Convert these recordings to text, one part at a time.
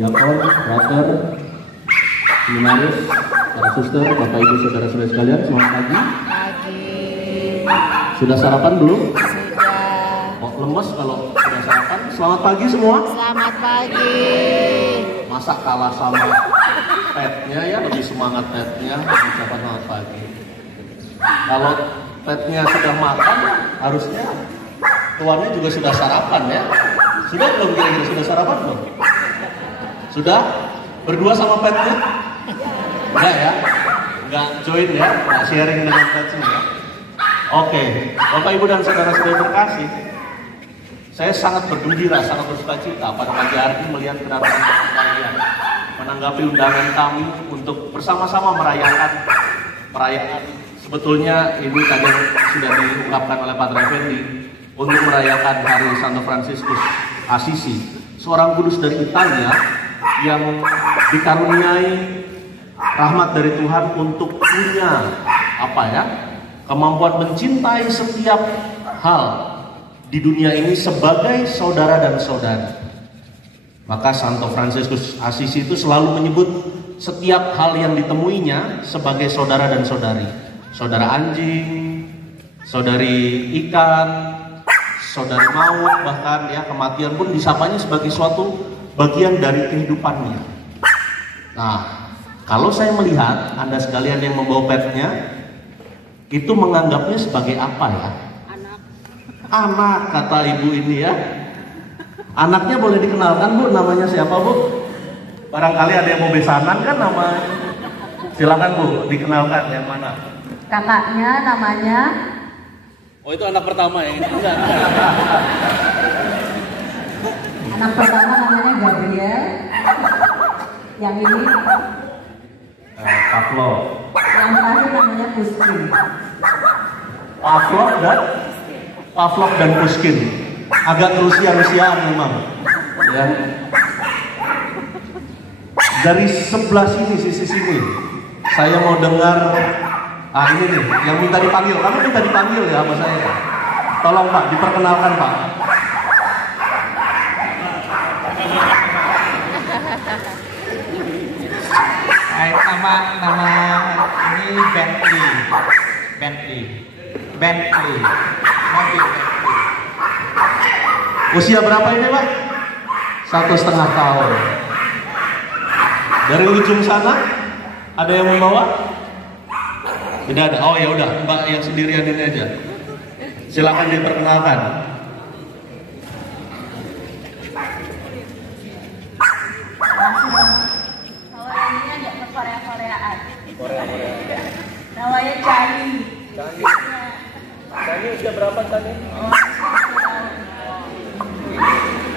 Diakon, brother, seminaris, para suster, bapak ibu saudara-saudara sekalian, selamat pagi. Sudah sarapan belum? Sudah. Oh, lemes kalau sudah sarapan. Selamat pagi semua. Selamat pagi. Masa kalah sama petnya ya, lebih semangat petnya mengucapkan selamat pagi. Kalau petnya sudah makan, harusnya tuannya juga sudah sarapan ya. Sudah belum kira-kira sudah sarapan belum? Sudah? Berdua sama petnya? Enggak ya? Enggak join ya? Enggak sharing dengan petnya ya? Oke, Bapak Ibu dan saudara-saudara terkasih, saya sangat bergembira, sangat bersukacita pada pagi hari ini melihat kedatangan kalian menanggapi undangan kami untuk bersama-sama merayakan sebetulnya ini tadi sudah diungkapkan oleh Pak Effendi untuk merayakan hari Santo Fransiskus Assisi, seorang kudus dari Italia yang dikaruniai rahmat dari Tuhan untuk punya kemampuan mencintai setiap hal di dunia ini sebagai saudara dan saudari. Maka Santo Fransiskus Assisi itu selalu menyebut setiap hal yang ditemuinya sebagai saudara dan saudari. Saudara anjing, saudari ikan, saudari maut, bahkan ya kematian pun disapanya sebagai suatu bagian dari kehidupannya. Nah, kalau saya melihat Anda sekalian yang membawa petnya, itu menganggapnya sebagai apa ya? Anak kata ibu ini ya. Anaknya boleh dikenalkan Bu, namanya siapa Bu? Barangkali ada yang mau besanan kan namanya. Silakan Bu, dikenalkan yang mana? Kakaknya namanya. Oh itu anak pertama ya? Enggak. Anak pertama namanya Gabriel. Yang ini Pavlov. yang terakhir namanya Puskin. Pavlov dan Puskin. Agak Rusia-Rusiaan memang. Ya. Dari sebelah sini, sisi sini, saya mau dengar. Ini nih, yang minta dipanggil. Kamu minta dipanggil ya sama saya. Tolong Pak, diperkenalkan Pak. Nama ini Bentley. Mobil Bentley. Usia berapa ini Pak? 1,5 tahun. Dari ujung sana ada yang membawa? Tidak ada. Oh ya udah, Mbak yang sendirian ini aja. Silakan diperkenalkan. Kalau ini agak ke Korea-Koreaan. Namanya Chani. Chani usia berapa Chani?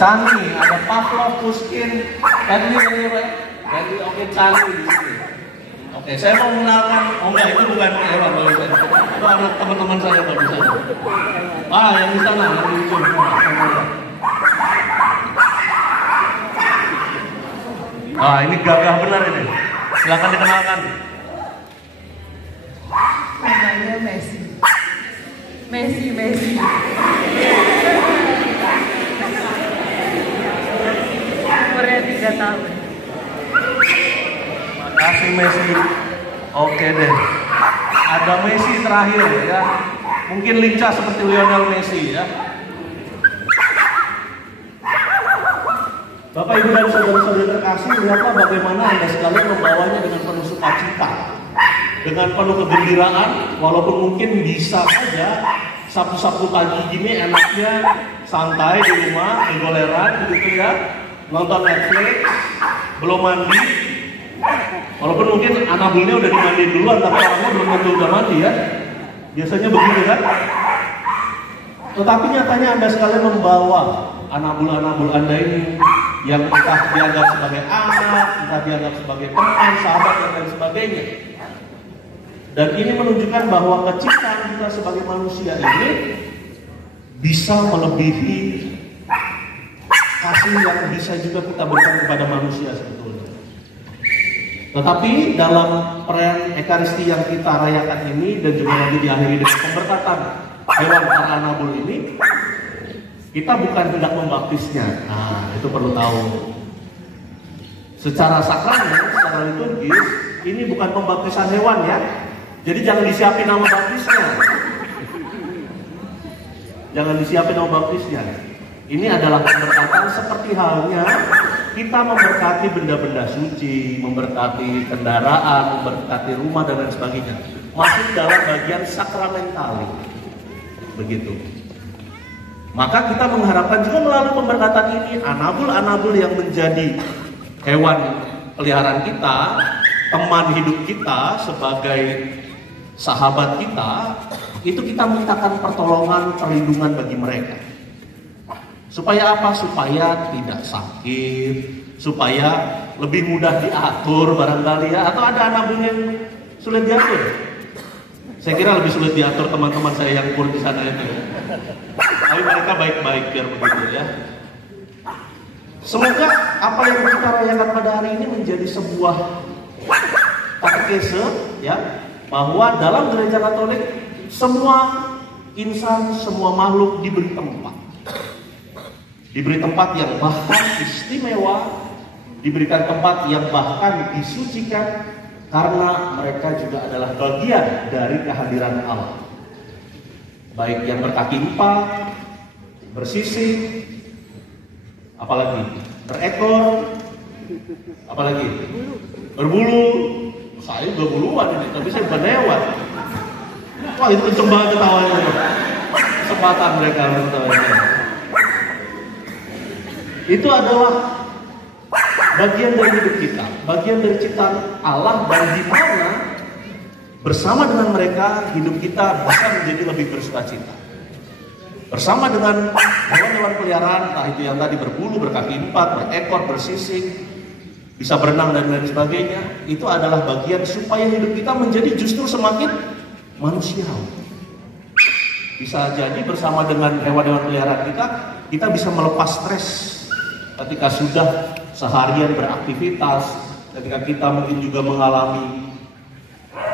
Chani, ada Pavlov, Puskin, Bentley, oke Chani di sini. Oke, saya mau mengenalkan. Oh enggak, itu bukan hewan kalau saya. Itu anak teman-teman saya kalau di sana. Yang di sana, yang di ujung. Ini gagah benar ini. Silakan dikenalkan. Namanya Messi. Umurnya 3 tahun. Makasih Messi. Oke deh. Ada Messi terakhir ya. Mungkin lincah seperti Lionel Messi ya. Bapak Ibu dan saudara-saudara terkasih, lihatlah bagaimana Anda sekalian membawanya dengan penuh sukacita, dengan penuh kegembiraan, walaupun mungkin bisa saja Sabtu-Sabtu pagi gini enaknya santai di rumah, goleran gitu ya, nonton Netflix, belum mandi. Walaupun mungkin anabulnya udah dimandiin duluan, tapi orangnya belum tentu udah mandi ya. Biasanya begitu kan? Tetapi nyatanya Anda sekalian membawa anabul-anabul Anda ini yang entah dianggap sebagai anak, entah dianggap sebagai teman, sahabat, dan lain sebagainya. Dan ini menunjukkan bahwa kecintaan kita sebagai manusia ini bisa melebihi kasih yang bisa juga kita berikan kepada manusia sebetulnya. Tetapi dalam perayaan Ekaristi yang kita rayakan ini dan juga nanti diakhiri dengan pemberkatan hewan para anabul ini, kita bukan hendak membaptisnya. Nah, itu perlu tahu. Secara sakramen, secara liturgis, ini bukan pembaptisan hewan ya. Jadi jangan disiapin nama baptisnya. Jangan disiapin nama baptisnya. Ini adalah pemberkatan seperti halnya kita memberkati benda-benda suci, memberkati kendaraan, memberkati rumah dan lain sebagainya. Masuk dalam bagian sakramental. Begitu. Maka kita mengharapkan juga melalui pemberkatan ini anabul-anabul yang menjadi hewan peliharaan kita, teman hidup kita sebagai sahabat kita, itu kita mintakan pertolongan, perlindungan bagi mereka. Supaya apa? Supaya tidak sakit, supaya lebih mudah diatur barangkali ya. Atau ada anabul yang sulit diatur? Saya kira lebih sulit diatur teman-teman saya yang kurang di sana itu. Tapi mereka baik-baik biar begitu ya. Semoga apa yang kita rayakan pada hari ini menjadi sebuah katekese ya, bahwa dalam gereja Katolik semua insan, semua makhluk diberi tempat. Diberi tempat yang bahkan istimewa, diberikan tempat yang bahkan disucikan karena mereka juga adalah bagian dari kehadiran Allah. Baik yang berkaki empat, bersisik, apalagi berekor, apalagi berbulu. Saya berbuluan ini, tapi saya bukan hewan. Wah, itu kenceng banget ketawanya itu. Kesempatan mereka ketawanya. Itu adalah bagian dari hidup kita, bagian dari ciptaan Allah, dan di mana bersama dengan mereka hidup kita bisa menjadi lebih bersukacita. Bersama dengan hewan-hewan peliharaan, entah itu yang tadi berbulu, berkaki empat, berekor, bersisik, bisa berenang dan lain sebagainya, itu adalah bagian supaya hidup kita menjadi justru semakin manusiawi. Bisa jadi bersama dengan hewan-hewan peliharaan kita bisa melepas stres ketika sudah seharian beraktivitas, ketika kita mungkin juga mengalami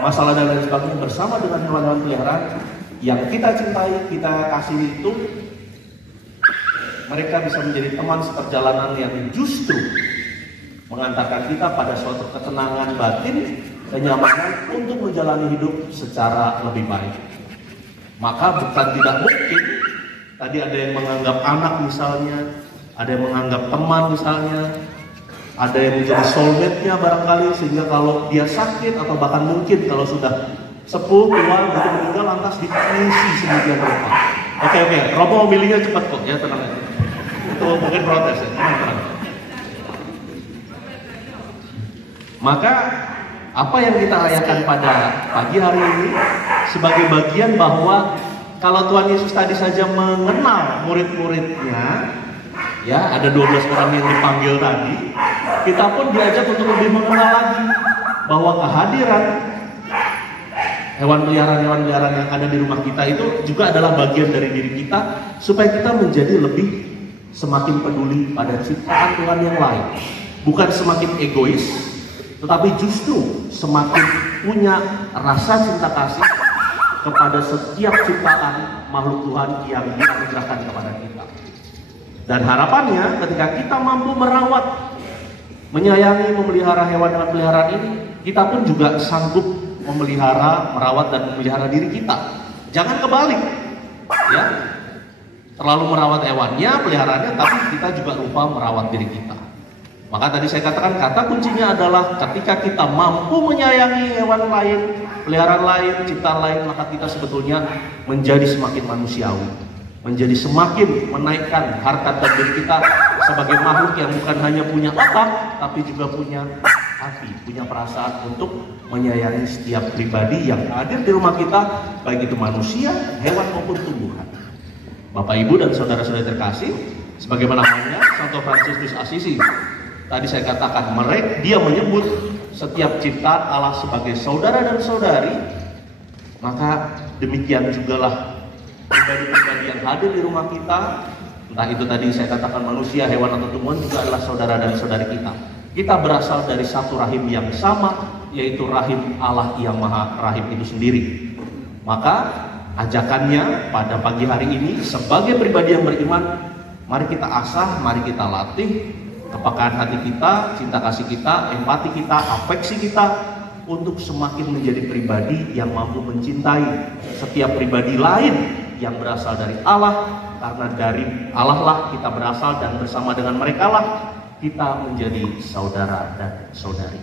masalah dan lain sebagainya. Bersama dengan hewan-hewan peliharaan yang kita cintai, kita kasihi itu, mereka bisa menjadi teman seperjalanan yang justru mengantarkan kita pada suatu ketenangan batin, kenyamanan untuk menjalani hidup secara lebih baik. Maka bukan tidak mungkin, tadi ada yang menganggap anak misalnya, ada yang menganggap teman misalnya, ada yang menjadi soulmate-nya barangkali, sehingga kalau dia sakit atau bahkan mungkin kalau sudah sepuh, tua, begitu meninggal lantas diisi sedemikian rupa. Oke, Romo milihnya cepat kok ya, tenang aja. Itu mungkin protes ya, tenang. Maka apa yang kita rayakan pada pagi hari ini sebagai bagian bahwa kalau Tuhan Yesus tadi saja mengenal murid-muridnya, ya ada 12 orang yang dipanggil tadi, kita pun diajak untuk lebih mengenal lagi bahwa kehadiran hewan peliharaan yang ada di rumah kita itu juga adalah bagian dari diri kita, supaya kita menjadi lebih semakin peduli pada ciptaan Tuhan yang lain, bukan semakin egois, tetapi justru semakin punya rasa cinta kasih kepada setiap ciptaan makhluk Tuhan yang dianugerahkan kepada kita. Dan harapannya ketika kita mampu merawat, menyayangi, memelihara hewan-hewan peliharaan ini, kita pun juga sanggup memelihara, merawat dan memelihara diri kita. Jangan kebalik, ya. Terlalu merawat hewannya, peliharaannya, tapi kita juga lupa merawat diri kita. Maka tadi saya katakan kata kuncinya adalah ketika kita mampu menyayangi hewan lain, peliharaan lain, ciptaan lain, maka kita sebetulnya menjadi semakin manusiawi, menjadi semakin menaikkan harkat dan diri kita sebagai makhluk yang bukan hanya punya otak, tapi juga punya hati, punya perasaan untuk menyayangi setiap pribadi yang hadir di rumah kita, baik itu manusia, hewan maupun tumbuhan. Bapak, Ibu, dan saudara-saudara terkasih, sebagaimana halnya Santo Fransiskus Assisi, tadi saya katakan dia menyebut setiap ciptaan Allah sebagai saudara dan saudari, maka demikian jugalah pribadi-pribadi yang hadir di rumah kita, entah itu tadi saya katakan manusia, hewan atau tumbuhan, juga adalah saudara dan saudari kita. Kita berasal dari satu rahim yang sama, yaitu rahim Allah yang Maha Rahim itu sendiri. Maka ajakannya pada pagi hari ini sebagai pribadi yang beriman, mari kita asah, mari kita latih kepekaan hati kita, cinta kasih kita, empati kita, afeksi kita untuk semakin menjadi pribadi yang mampu mencintai setiap pribadi lain yang berasal dari Allah, karena dari Allah lah kita berasal dan bersama dengan mereka lah kita menjadi saudara dan saudari.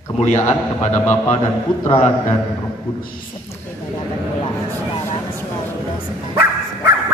Kemuliaan kepada Bapa dan Putra dan Roh Kudus. Seperti pada permulaan, sekarang, selalu, dan sekarang.